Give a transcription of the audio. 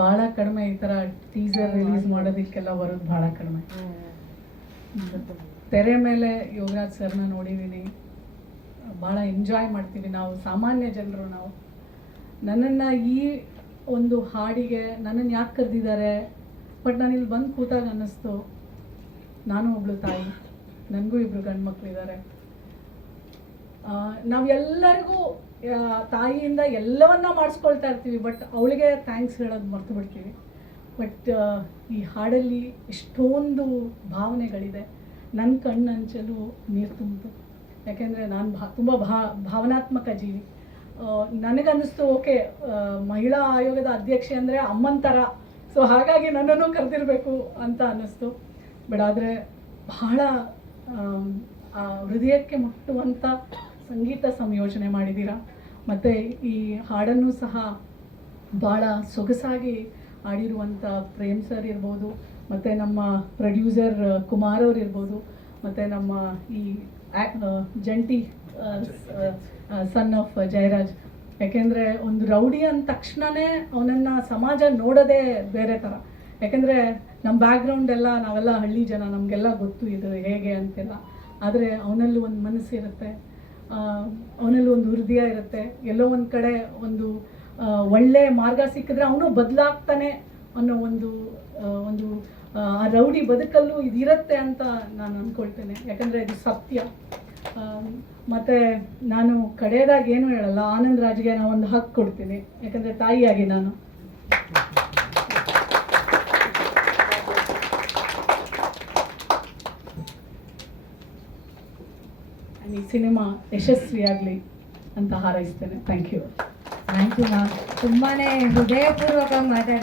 ಭಾಳ ಕಡಿಮೆ ಈ ಥರ ಟೀಸರ್ ರಿಲೀಸ್ ಮಾಡೋದಕ್ಕೆಲ್ಲ ಬರೋದು ಭಾಳ ಕಡಿಮೆ. ತೆರೆ ಮೇಲೆ ಯೋಗರಾಜ್ ಸರ್ನ ನೋಡಿದ್ದೀನಿ, ಭಾಳ ಎಂಜಾಯ್ ಮಾಡ್ತೀವಿ ನಾವು, ಸಾಮಾನ್ಯ ಜನರು ನಾವು. ನನ್ನನ್ನು ಈ ಒಂದು ಹಾಡಿಗೆ ನನ್ನನ್ನು ಯಾಕೆ ಕರೆದಿದ್ದಾರೆ, ಬಟ್ ನಾನು ಇಲ್ಲಿ ಬಂದು ಕೂತಾಗ ಅನ್ನಿಸ್ತು, ನಾನು ಒಬ್ಳು ತಾಯಿ, ನನಗೂ ಇಬ್ಬರು ಗಂಡು ಮಕ್ಕಳಿದ್ದಾರೆ. ನಾವೆಲ್ಲರಿಗೂ ತಾಯಿಯಿಂದ ಎಲ್ಲವನ್ನ ಮಾಡಿಸ್ಕೊಳ್ತಾ ಇರ್ತೀವಿ, ಬಟ್ ಅವಳಿಗೆ ಥ್ಯಾಂಕ್ಸ್ ಹೇಳೋದು ಮರ್ತು ಬಿಡ್ತೀವಿ. ಬಟ್ ಈ ಹಾಡಲ್ಲಿ ಎಷ್ಟೊಂದು ಭಾವನೆಗಳಿದೆ. ನನ್ನ ಕಣ್ಣಂಚಲು ನೀರು ತುಂಬಿತು, ಯಾಕೆಂದರೆ ನಾನು ತುಂಬ ಭಾವನಾತ್ಮಕ ಜೀವಿ. ನನಗನ್ನಿಸ್ತು, ಓಕೆ, ಮಹಿಳಾ ಆಯೋಗದ ಅಧ್ಯಕ್ಷೆ ಅಂದರೆ ಅಮ್ಮನ ಥರ, ಸೊ ಹಾಗಾಗಿ ನನ್ನನ್ನು ಕರೆದಿರಬೇಕು ಅಂತ ಅನ್ನಿಸ್ತು. ಬಟ್ ಆದರೆ ಬಹಳ ಹೃದಯಕ್ಕೆ ಮುಟ್ಟುವಂಥ ಸಂಗೀತ ಸಂಯೋಜನೆ ಮಾಡಿದ್ದೀರಾ. ಮತ್ತು ಈ ಹಾಡನ್ನು ಸಹ ಭಾಳ ಸೊಗಸಾಗಿ ಹಾಡಿರುವಂಥ ಪ್ರೇಮ್ ಸರ್ ಇರ್ಬೋದು, ಮತ್ತು ನಮ್ಮ ಪ್ರೊಡ್ಯೂಸರ್ ಕುಮಾರ್ ಅವ್ರು ಇರ್ಬೋದು, ಮತ್ತು ನಮ್ಮ ಈ ಜಂಟಿ ಸನ್ ಆಫ್ ಜಯರಾಜ್. ಯಾಕೆಂದರೆ ಒಂದು ರೌಡಿ ಅಂದ ತಕ್ಷಣವೇ ಅವನನ್ನು ಸಮಾಜ ನೋಡೋದೇ ಬೇರೆ ಥರ. ಯಾಕೆಂದರೆ ನಮ್ಮ ಬ್ಯಾಕ್ಗ್ರೌಂಡ್ ಎಲ್ಲ, ನಾವೆಲ್ಲ ಹಳ್ಳಿ ಜನ, ನಮಗೆಲ್ಲ ಗೊತ್ತು ಇದು ಹೇಗೆ ಅಂತೆಲ್ಲ. ಆದರೆ ಅವನಲ್ಲೂ ಒಂದು ಮನಸ್ಸಿರುತ್ತೆ, ಅವನಲ್ಲಿ ಒಂದು ಹೃದಯ ಇರುತ್ತೆ. ಎಲ್ಲೋ ಒಂದು ಕಡೆ ಒಂದು ಒಳ್ಳೆ ಮಾರ್ಗ ಸಿಕ್ಕಿದ್ರೆ ಅವನು ಬದಲಾಗ್ತಾನೆ ಅನ್ನೋ ಒಂದು ಆ ರೌಡಿ ಬದುಕಲ್ಲೂ ಇದಿರುತ್ತೆ ಅಂತ ನಾನು ಅಂದ್ಕೊಳ್ತೇನೆ. ಯಾಕಂದರೆ ಇದು ಸತ್ಯ. ಮತ್ತು ನಾನು ಕಡೆಯದಾಗಿ ಏನೂ ಹೇಳಲ್ಲ, ಆನಂದ್ ರಾಜ್ಗೆ ನಾನು ಒಂದು ಹಕ್ಕು ಕೊಡ್ತೀನಿ, ಯಾಕಂದರೆ ತಾಯಿಯಾಗಿ ನಾನು. ಈ ಸಿನಿಮಾ ಯಶಸ್ವಿಯಾಗಲಿ ಅಂತ ಹಾರೈಸ್ತೇನೆ. Thank you. Thank you ma'am. ತುಂಬಾ ಹೃದಯಪೂರ್ವಕ ಮಾತಾಡಿ